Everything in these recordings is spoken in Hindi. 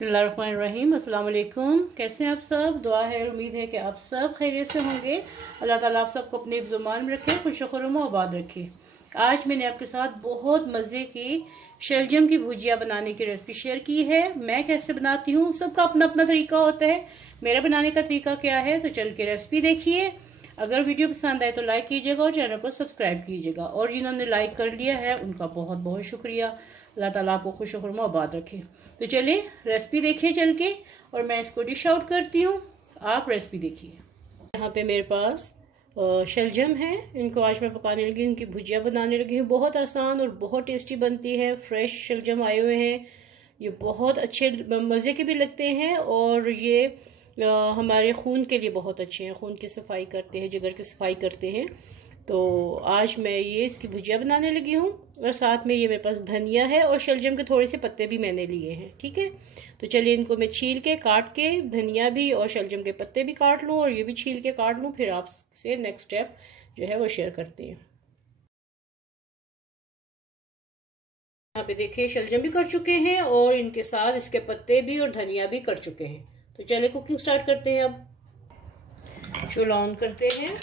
बिस्मिल्लाहिर्रहमानिर्रहीम। अस्सलाम वालेकुम। कैसे हैं आप सब? दुआ है, उम्मीद है कि आप सब खैरियत से होंगे। अल्लाह ताला आप सबको अपने ज़ुबान में रखे, खुश खुर्म आबाद रखे। आज मैंने आपके साथ बहुत मज़े की शलजम की भुजिया बनाने की रेसिपी शेयर की है। मैं कैसे बनाती हूँ, सबका अपना अपना तरीका होता है। मेरा बनाने का तरीका क्या है, तो चल के रेसिपी देखिए। अगर वीडियो पसंद आए तो लाइक कीजिएगा और चैनल को सब्सक्राइब कीजिएगा। और जिन्होंने लाइक कर लिया है उनका बहुत बहुत शुक्रिया। अल्लाह ताला आपको खुश खुर्म आबाद रखे। तो चलिए रेसिपी देखिए चल के, और मैं इसको डिश आउट करती हूँ। आप रेसिपी देखिए। यहाँ पे मेरे पास शलजम है, इनको आज मैं पकाने लगी, इनकी भुजिया बनाने लगी हूँ। बहुत आसान और बहुत टेस्टी बनती है। फ्रेश शलजम आए हुए हैं, ये बहुत अच्छे मज़े के भी लगते हैं, और ये हमारे खून के लिए बहुत अच्छे हैं। खून की सफाई करते हैं, जिगर की सफाई करते हैं। तो आज मैं ये इसकी भुजिया बनाने लगी हूँ, और साथ में ये मेरे पास धनिया है और शलजम के थोड़े से पत्ते भी मैंने लिए हैं। ठीक है, तो चलिए इनको मैं छील के काट के, धनिया भी और शलजम के पत्ते भी काट लूँ और ये भी छील के काट लूँ, फिर आपसे नेक्स्ट स्टेप जो है वो शेयर करते हैं। यहाँ पे देखिए शलजम भी कट चुके हैं और इनके साथ इसके पत्ते भी और धनिया भी कट चुके हैं। तो चलिए कुकिंग स्टार्ट करते हैं। अब चूल्हा ऑन करते हैं।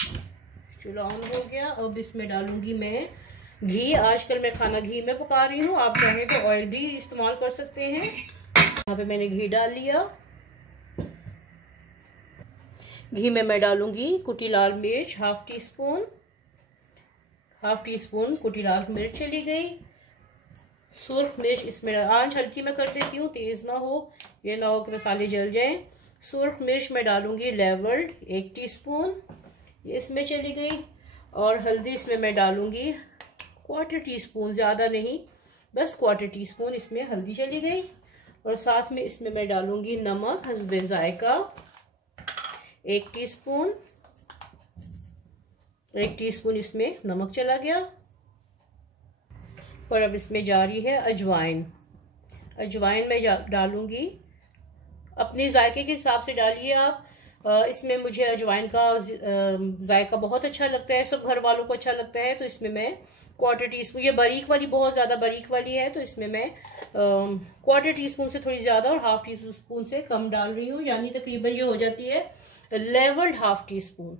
चूल्हा ऑन हो गया। अब इसमें डालूंगी मैं घी। आजकल मैं खाना घी में पका रही हूँ, आप चाहें तो ऑयल भी इस्तेमाल कर सकते हैं। यहाँ पे मैंने घी डाल लिया। घी में मैं डालूंगी कुटी लाल मिर्च हाफ टी स्पून। कुटी लाल मिर्च चली गई। सुर्ख मिर्च इसमें आंच हल्की में कर देती हूँ, तेज ना हो, ये ना हो कि मसाले जल जाएं। सुर्ख मिर्च में डालूंगी लेवल्ड 1 टीस्पून, ये इसमें चली गई। और हल्दी इसमें मैं डालूंगी 1/4 टीस्पून, ज़्यादा नहीं, बस 1/4 टीस्पून इसमें हल्दी चली गई। और साथ में इसमें मैं डालूंगी नमक हस्बे जायका 1 टीस्पून। 1 टीस्पून इसमें नमक चला गया। और अब इसमें जा रही है अजवाइन। अजवाइन मैं डालूंगी, अपने जायके के हिसाब से डालिए आप। इसमें मुझे अजवाइन का जायका बहुत अच्छा लगता है, सब घर वालों को अच्छा लगता है, तो इसमें मैं 1/4 टीस्पून, ये बारीक वाली बहुत ज़्यादा बारीक वाली है, तो इसमें मैं 1/4 टीस्पून से थोड़ी ज़्यादा और हाफ टीस्पून से कम डाल रही हूँ, यानी तकरीबन ये हो जाती है लेवल्ड हाफ टीस्पून।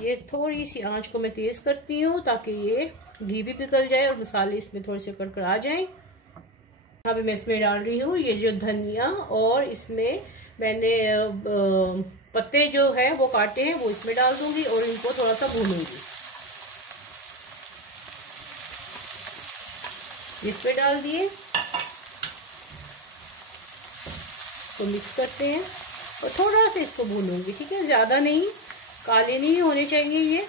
ये थोड़ी सी आंच को मैं तेज़ करती हूँ ताकि ये घी भी पिघल जाए और मसाले इसमें थोड़े से कड़कड़ा जाएं। यहाँ पे मैं इसमें डाल रही हूँ ये जो धनिया, और इसमें मैंने पत्ते जो है वो काटे हैं वो इसमें डाल दूंगी और इनको थोड़ा सा भूनूंगी। इस पे डाल दिए, तो मिक्स करते हैं और थोड़ा सा इसको भूनूंगी। ठीक है, ज़्यादा नहीं, काले नहीं होने चाहिए ये।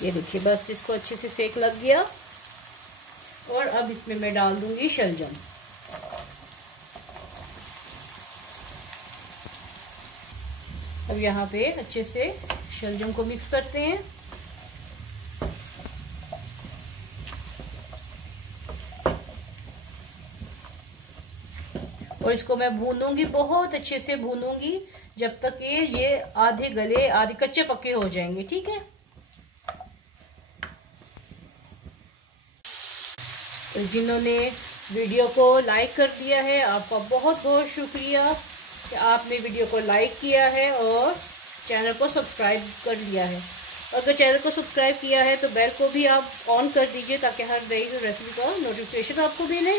ये देखिए बस इसको अच्छे से सेक लग गया। और अब इसमें मैं डाल दूंगी शलजम। अब यहाँ पे अच्छे से शलजम को मिक्स करते हैं। और इसको मैं भूनूंगी, बहुत अच्छे से भूनूंगी, जब तक ये आधे गले आधे कच्चे पक्के हो जाएंगे। ठीक है, तो जिन्होंने वीडियो को लाइक कर दिया है आपका बहुत बहुत शुक्रिया कि आपने वीडियो को लाइक किया है और चैनल को सब्सक्राइब कर लिया है। अगर चैनल को सब्सक्राइब किया है तो बेल को भी आप ऑन कर दीजिए ताकि हर नई रेसिपी का नोटिफिकेशन आपको मिले।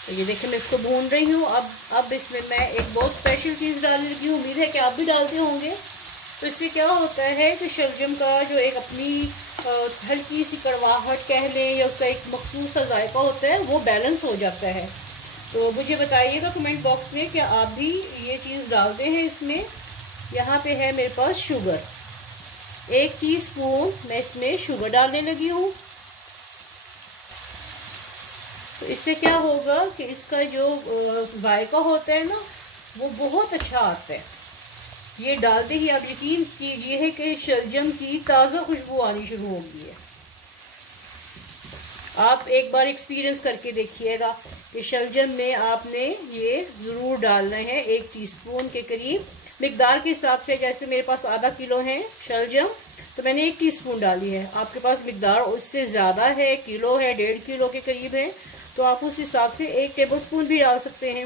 तो ये देखिए मैं इसको भून रही हूँ। अब इसमें मैं एक बहुत स्पेशल चीज़ डालने लगी हूँ, उम्मीद है कि आप भी डालते होंगे। तो इससे क्या होता है कि शलजम का जो एक अपनी हल्की सी कड़वाहट कह लें या उसका एक मखसूस सा जायका होता है, वो बैलेंस हो जाता है। तो मुझे बताइएगा कमेंट बॉक्स में कि आप भी ये चीज़ डालते हैं इसमें। यहाँ पे है मेरे पास शुगर, 1 टीस्पून मैं इसमें शुगर डालने लगी हूँ। तो इससे क्या होगा कि इसका जो जायका होता है ना, वो बहुत अच्छा आता है। ये डालते ही आप यकीन कीजिए है कि शलजम की ताज़ा खुशबू आनी शुरू हो गई है। आप एक बार एक्सपीरियंस करके देखिएगा कि शलजम में आपने ये ज़रूर डालना है 1 टीस्पून के करीब मिकदार के हिसाब से, जैसे मेरे पास आधा किलो है शलजम तो मैंने 1 टीस्पून डाली है। आपके पास मिकदार उससे ज़्यादा है, किलो है, 1.5 किलो के करीब है, तो आप उस हिसाब से 1 टेबलस्पून भी डाल सकते हैं।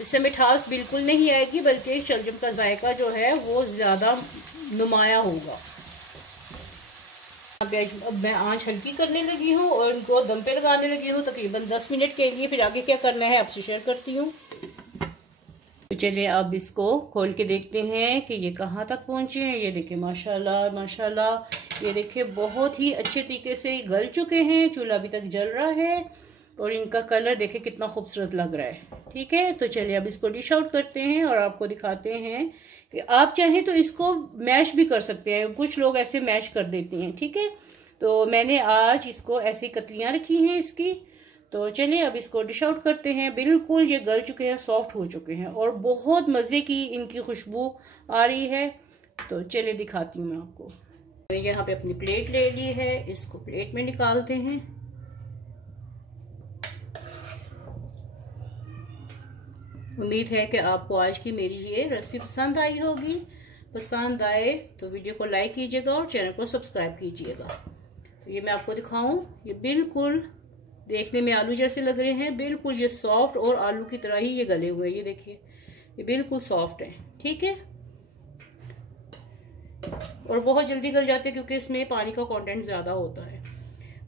इससे मिठास बिल्कुल नहीं आएगी, बल्कि शलजम का जायका जो है वो ज़्यादा नुमाया होगा। अब मैं आंच हल्की करने लगी हूँ और इनको दम पे लगाने लगी हूँ तकरीबन 10 मिनट के लिए। फिर आगे क्या करना है आपसे शेयर करती हूँ। तो चलिए अब इसको खोल के देखते हैं कि ये कहाँ तक पहुँचे हैं। ये देखिए माशाल्लाह माशाल्लाह, ये देखिए बहुत ही अच्छे तरीके से गल चुके हैं। चूल्हा अभी तक जल रहा है और इनका कलर देखिए कितना खूबसूरत लग रहा है। ठीक है, तो चलिए अब इसको डिश आउट करते हैं और आपको दिखाते हैं कि आप चाहें तो इसको मैश भी कर सकते हैं। कुछ लोग ऐसे मैश कर देते हैं। ठीक है, तो मैंने आज इसको ऐसी कतलियाँ रखी हैं इसकी। तो चलिए अब इसको डिश आउट करते हैं। बिल्कुल ये गल चुके हैं, सॉफ्ट हो चुके हैं और बहुत मज़े की इनकी खुशबू आ रही है। तो चलिए दिखाती हूँ मैं आपको। तो यहाँ पे अपनी प्लेट ले ली है, इसको प्लेट में निकालते हैं। उम्मीद है कि आपको आज की मेरी ये रेसिपी पसंद आई होगी। पसंद आए तो वीडियो को लाइक कीजिएगा और चैनल को सब्सक्राइब कीजिएगा। तो ये मैं आपको दिखाऊं, ये बिल्कुल देखने में आलू जैसे लग रहे हैं, बिल्कुल ये सॉफ्ट और आलू की तरह ही ये गले हुए हैं। ये देखिए ये बिल्कुल सॉफ्ट है। ठीक है, और बहुत जल्दी गल जाते हैं क्योंकि इसमें पानी का कंटेंट ज़्यादा होता है।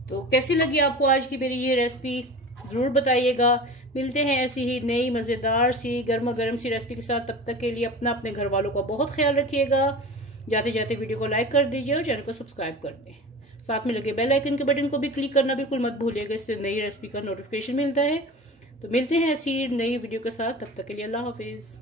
तो कैसी लगी आपको आज की मेरी ये रेसिपी ज़रूर बताइएगा। मिलते हैं ऐसी ही नई मज़ेदार सी गर्मा गर्म सी रेसिपी के साथ। तब तक के लिए अपने घर वालों का बहुत ख्याल रखिएगा। जाते जाते वीडियो को लाइक कर दीजिए और चैनल को सब्सक्राइब कर दें। साथ में लगे बेल आइकन के बटन को भी क्लिक करना बिल्कुल मत भूलिएगा, इससे नई रेसिपी का नोटिफिकेशन मिलता है। तो मिलते हैं ऐसी नई वीडियो के साथ, तब तक के लिए अल्लाह हाफिज़।